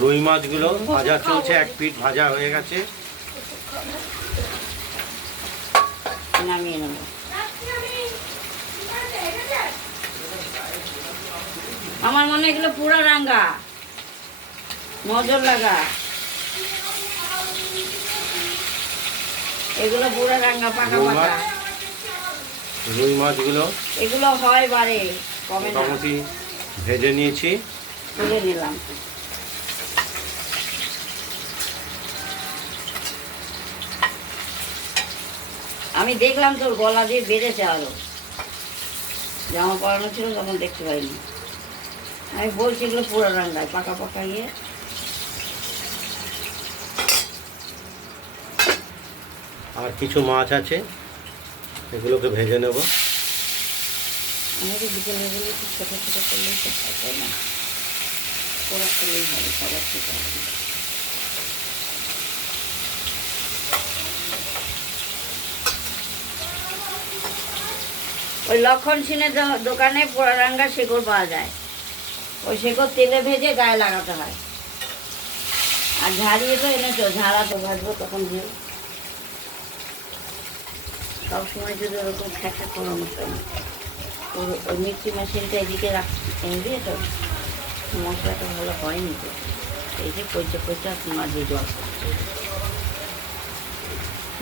রুই মাছগুলো ভাজা চলছে এক পিঠ ভাজা হয়ে গেছে। নামিয়ে নেব। আমার মনে হয় এগুলো পুরো রাঙ্গা। নজর লাগা। এগুলো পুরো রাঙ্গা পাকা রুই পাকা। মাছ? রুই মাছগুলো এগুলো হয় বারে মোটামুটি ভেজে নিয়েছি। তুলে নিলাম। আমি দেখলাম তোর গলা দিয়ে বেড়েছে আরও। জামা পরানো ছিল তখন দেখতে পাইনি। আমি বলছি এগুলো পুরো রান্নায় পাকা পাকা ইয়ে। আর কিছু মাছ আছে? এগুলোকে ভেজে নেব। আমি তো বিকেল ছোটো ছোটো হয়, না? করলেই হবে, সবার থেকে। হবে ওই লক্ষণ সিনের দোকানে পোড়ারাঙ্গা শেকড় পাওয়া যায়। ওই শেকড় তেলে ভেজে গায়ে লাগাতে হয়। আর ঝাড়িয়ে তো এনেছো, ঝাড়া তো ভাজবো তখন দিয়ে সবসময় যদি ওরকম খ্যাঁচা কোনো মতো ওই মিক্সি মেশিনটা এদিকে রাখ এনে দিয়ে তো মশলাটা ভালো হয়নি তো। এই যে কইতে আর তোমার দিয়ে জল।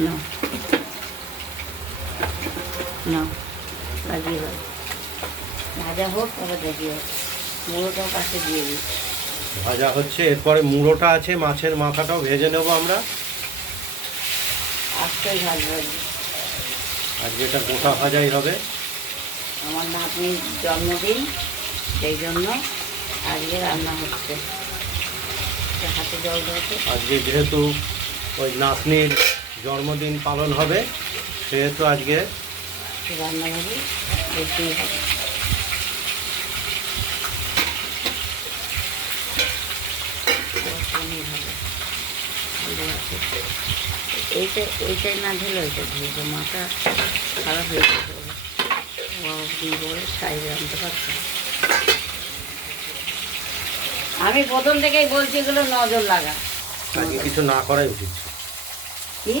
নাও। নাও। লাগিয়ে দাও ভাজা হোক তারপর দেখিয়ে হোক মুড়োটাও পাশে দিয়ে দিই। ভাজা হচ্ছে এরপরে মুড়োটা আছে মাছের মাথাটাও ভেজে নেব আমরা। আস্তে ভাজবো। আর যেটা গোটা ভাজাই হবে। আমার নাতনির জন্মদিন সেই জন্য আজকে রান্না হচ্ছে। হাতে জল দিয়েছে আজকে যেহেতু ওই নাতনির জন্মদিন পালন হবে সেহেতু আজকে রান্না হবে বেশি হবে। এইটা এইটাই না ঢেলে ওইটা ঢেলবে মাথা খারাপ হয়ে গেছে। ও সাইজে আনতে পারছে। আমি প্রথম থেকেই বলছি এগুলো নজর লাগা। আজকে কিছু না করাই উচিত। কি?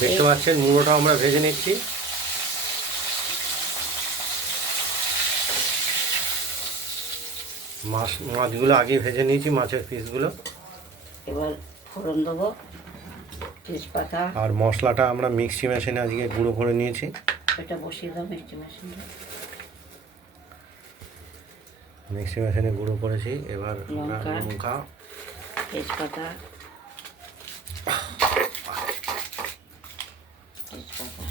দেখতে পাচ্ছেন মুড়োটা আমরা ভেজে নিচ্ছি। মাছ মাছগুলো আগে ভেজে নিয়েছি মাছের পিসগুলো। এবার ফোড়ন দেবো তেজপাতা। আর মশলাটা আমরা মিক্সি মেশিনে আজকে গুঁড়ো করে নিয়েছি। এটা বসিয়ে দাও মিষ্টি মেশিনটা মিক্সি মেশিনে গুঁড়ো করেছি। এবার। লঙ্কা তেজপাতা। তেজপাতা।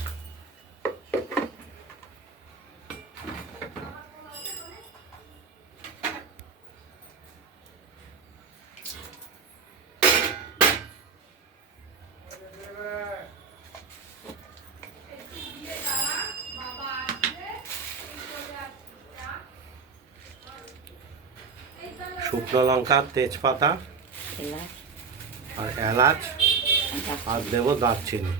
শুকনো লঙ্কা তেজপাতা আর এলাচ আর আর দেবো দারচিনি।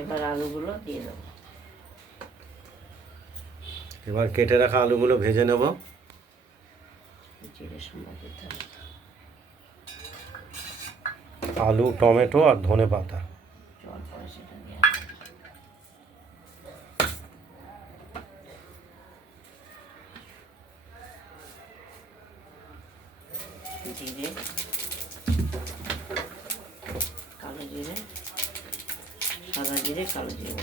এবার আলুগুলো দিয়ে দেবো। এবার কেটে রাখা আলুগুলো ভেজে নেব। আলু টমেটো আর ধনে পাতা জল পরে সেটা দিয়ে জিরে কালো জিরে সাদা জিরে কালো জিরে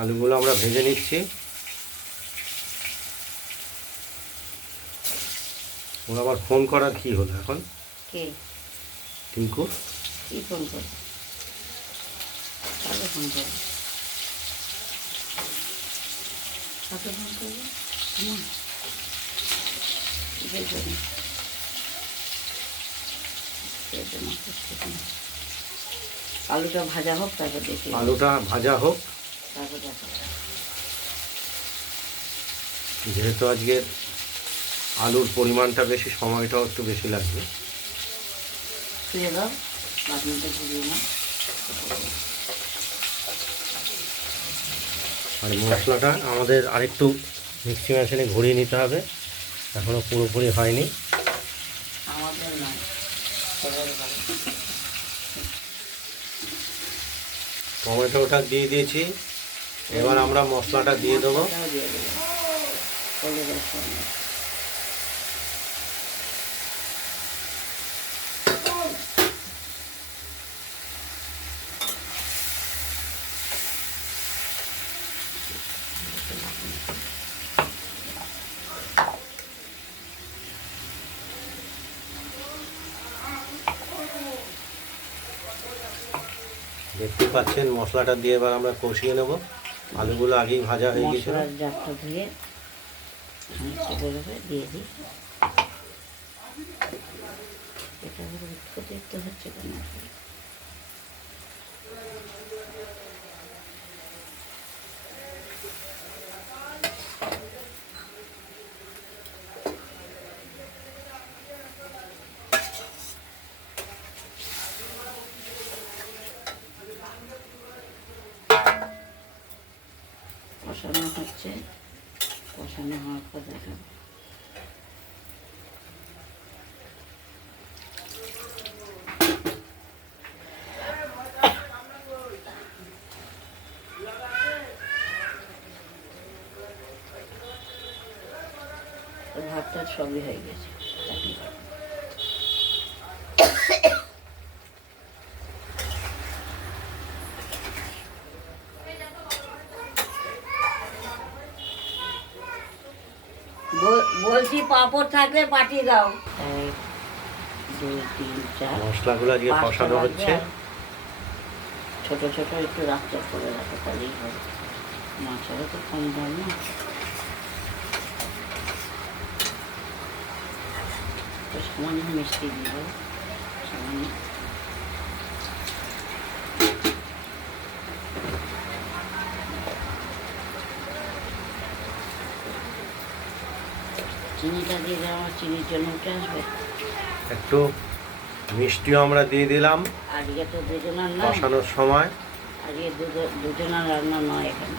আলুগুলো আমরা ভেজে নিচ্ছি। ওর আবার ফোন করার কি হলো এখন? কে? টিঙ্কু কি ফোন করে কাকে ফোন করে কাকে ফোন করবে? আলুটা ভাজা হোক তারপর দেখি আলুটা ভাজা হোক। তারপর যেহেতু আজকের আলুর পরিমাণটা বেশি সময়টাও একটু বেশি লাগবে। শুয়ে দাও বাটনটা ঘুরিয়ে নাও। আর মশলাটা আমাদের আরেকটু মিক্সি মেশিনে ঘুরিয়ে নিতে হবে। এখনও পুরোপুরি হয়নি। আমাদের টমেটোটা দিয়ে দিয়েছি। এবার আমরা মশলাটা দিয়ে দেবো। দেখতে পাচ্ছেন, মশলাটা দিয়ে এবার আমরা কষিয়ে নেব। আলুগুলো আগেই ভাজা হয়ে বেরোবে দিয়ে দিই। এটা হচ্ছে কেন কষানো হচ্ছে কষানো হওয়ার পর দেখাবো। তো ভাতটা সবই হয়ে গেছে পাতা। বল- বলছি পাঁপড় থাকলে পাঠিয়ে দাও। মশলাগুলো আজকে কষানো হচ্ছে। ছোট ছোট একটু রাখতে করে রাখো তাহলেই হবে। মাছেরও তো কম দাম না। সামান্য মিষ্টি দিব সামান্য। চিনিটা দিয়ে চিনির জন্য উঠে আসবে। একটু মিষ্টিও আমরা দিয়ে দিলাম। আজকে তো দুজনের কষানোর সময়। আজকে দুজনের রান্না নয় এখানে।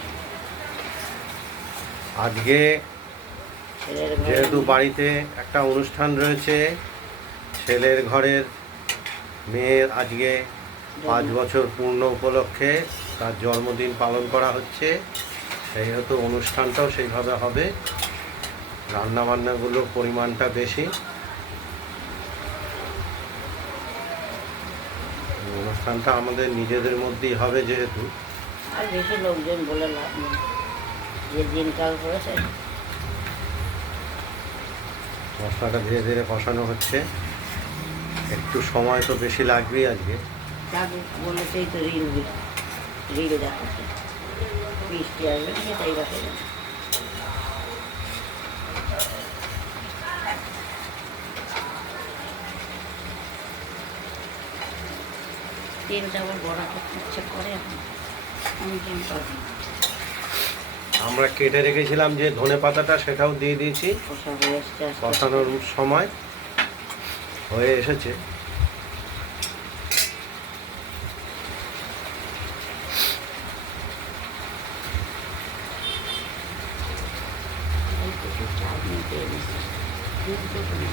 আজকে যেহেতু বাড়িতে একটা অনুষ্ঠান রয়েছে ছেলের ঘরের মেয়ের আজকে পাঁচ বছর পূর্ণ উপলক্ষে তার জন্মদিন পালন করা হচ্ছে। সেই হেতু অনুষ্ঠানটাও সেইভাবে হবে। রান্নাবান্নাগুলোর পরিমাণটা বেশি। অনুষ্ঠানটা আমাদের নিজেদের মধ্যেই হবে যেহেতু। আর বেশি লোকজন বলে লাভ নেই। যে দিনকাল করেছে মশলাটা ধীরে ধীরে কষানো হচ্ছে। একটু সময় তো বেশি লাগবেই আজকে। বলেছেই তো রিল রিল দেখাচ্ছে। বৃষ্টি আসবে দেখা তেলটা বড়া করতে ইচ্ছে করে আমরা কেটে রেখেছিলাম যে ধনে পাতাটা সেটাও দিয়ে দিয়েছি। কষানোর সময় হয়ে এসেছে অল্প একটু চাটনি দিয়ে দিচ্ছি দুধ দেবো না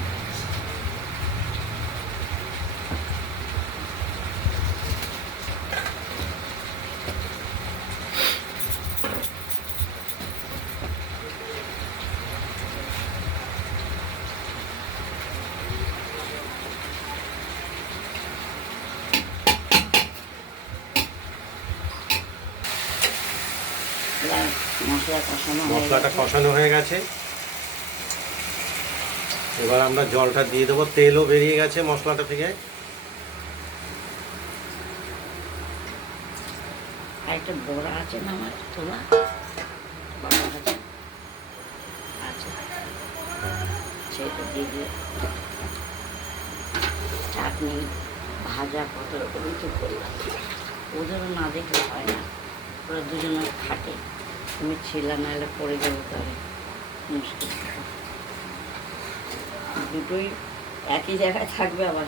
এবার মশলা কষানো হয়ে মশলাটা কষানো হয়ে গেছে। এবার আমরা জলটা দিয়ে দেবো। তেলও বেরিয়ে গেছে মশলাটা থেকে। একটা বড়া আছে না আমার? তোলা আছে? আছে। সেটা দিয়ে চাটনি ভাজা কত রকম কিছু করলাম। ওদেরও না দেখলে হয় না। ওরা দুজনে খাটে। তুমি ছিলা নাহলে পড়ে যাবে তাহলে। মুশকিল। দুটোই একই জায়গায় থাকবে আবার।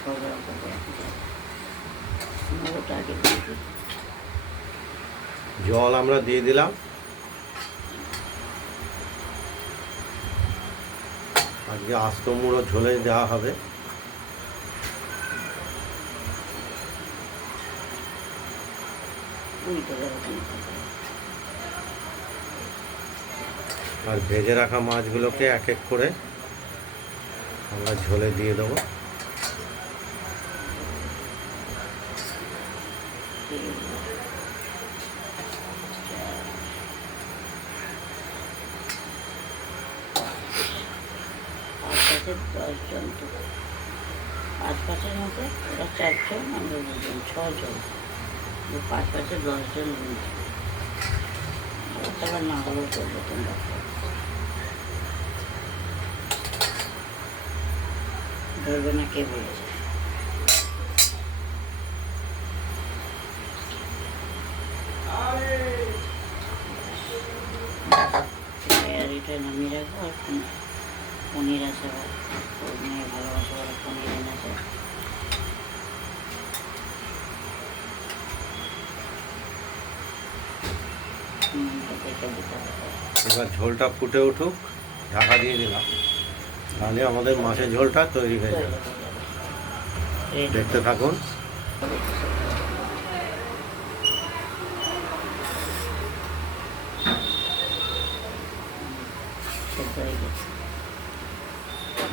ঝগড়া করবে একই জায়গায়। ওটা আগে জল আমরা দিয়ে দিলাম। আজকে আস্ত মুড়ো ঝোলে দেওয়া হবে। উল্টে আর ভেজে রাখা মাছগুলোকে এক এক করে আমরা ঝোলে দিয়ে দেবো। দশজন তো। আশপাশের মধ্যে চারজন ছজন। পাঁচ পাশে দশজন আবার না হলেও করব তোমরা। ধরবে না কে বলেছে? আর এটা নামিয়ে রাখব আর পনির- পনির আছে মেয়ে ভালোবাসে পনির এনেছে হবে। এবার ঝোলটা ফুটে উঠুক ঢাকা দিয়ে দিলাম। তাহলে আমাদের মাছের ঝোলটা তৈরি হয়ে যাবে। দেখতে থাকুন।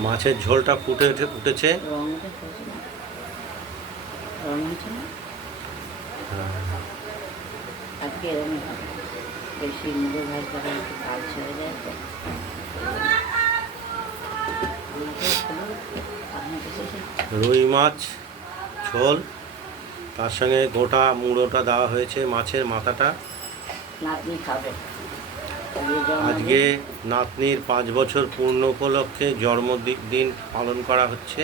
মাছের ঝোলটা ফুটে উঠে না আজকে এরকমই হবে। বেশি ভাজ করা কাল ছেড়ে দেয় তো আমাকে খবর আপনাকে শেষে রুই মাছ ঝোল তার সঙ্গে গোটা মুড়োটা দেওয়া হয়েছে মাছের মাথাটা। আজকে নাতনির পাঁচ বছর পূর্ণ উপলক্ষে জন্মদিন পালন করা হচ্ছে।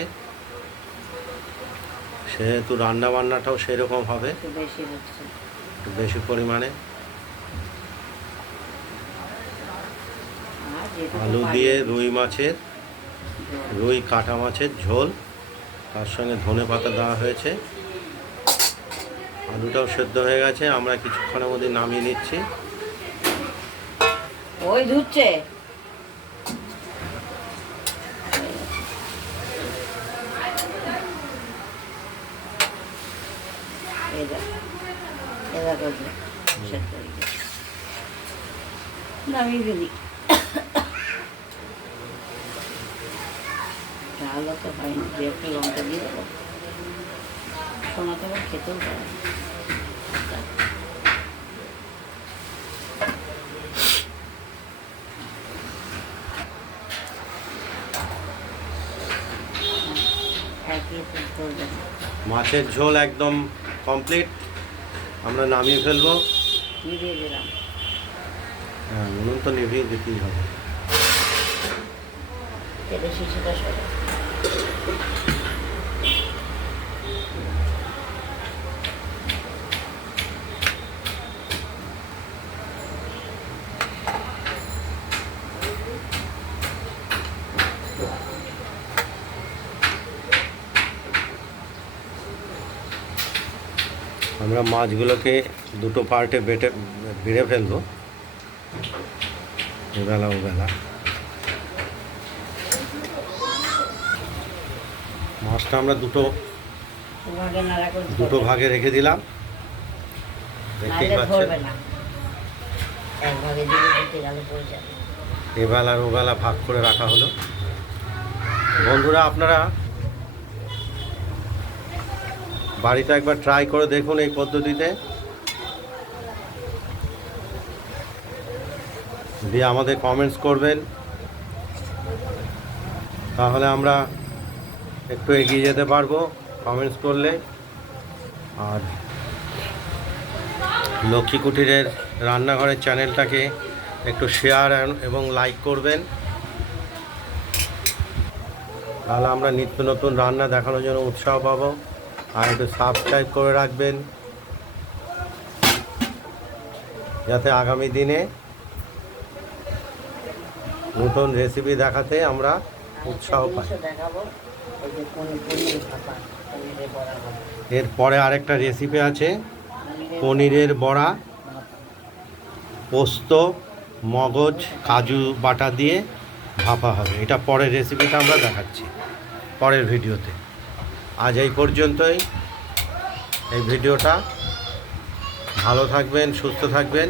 সেহেতু রান্না বান্নাটাও সেরকম হবে। বেশি পরিমাণে। আলু দিয়ে রুই মাছের। রুই, কাটা মাছের ঝোল, তার সঙ্গে ধনে পাতা দেওয়া হয়েছে। আলুটাও সেদ্ধ হয়ে গেছে, আমরা কিছুক্ষণের মধ্যে নামিয়ে নিচ্ছি। ওই ধুচ্ছে। এই দেখ হয়ে তো হয়নি দু একটা লঙ্কা দিয়ে দেবো। সোনা তো আবার খেতেও পারে মাছের ঝোল একদম কমপ্লিট আমরা নামিয়ে ফেলব। হ্যাঁ উনুন তো নিভিয়ে দিতেই হবে। আমরা মাছগুলোকে দুটো পার্টে বেটে বেড়ে ফেলব। এবেলা ওবেলা। মাছটা আমরা দুটো দুটো ভাগে রেখে দিলাম। দেখতেই পাচ্ছেন। এবেলা ওবেলা ভাগ করে রাখা হলো। বন্ধুরা আপনারা বাড়িতে একবার ট্রাই করে দেখুন এই পদ্ধতিতে। দিয়ে আমাদের কমেন্টস করবেন। তাহলে আমরা একটু এগিয়ে যেতে পারব কমেন্টস করলে। আর লক্ষ্মী কুটিরের রান্নাঘরের চ্যানেলটাকে একটু শেয়ার এবং লাইক করবেন। তাহলে আমরা নিত্য নতুন রান্না দেখানোর জন্য উৎসাহ পাবো। আর একটু সাবস্ক্রাইব করে রাখবেন। যাতে আগামী দিনে নতুন রেসিপি দেখাতে আমরা উৎসাহ পাই। এরপরে আরেকটা রেসিপি আছে পনিরের বড়া পোস্ত মগজ কাজু বাটা দিয়ে ভাপা হবে। এটা পরের রেসিপিটা আমরা দেখাচ্ছি পরের ভিডিওতে আজ এই পর্যন্তই। এই ভিডিওটা ভালো থাকবেন সুস্থ থাকবেন।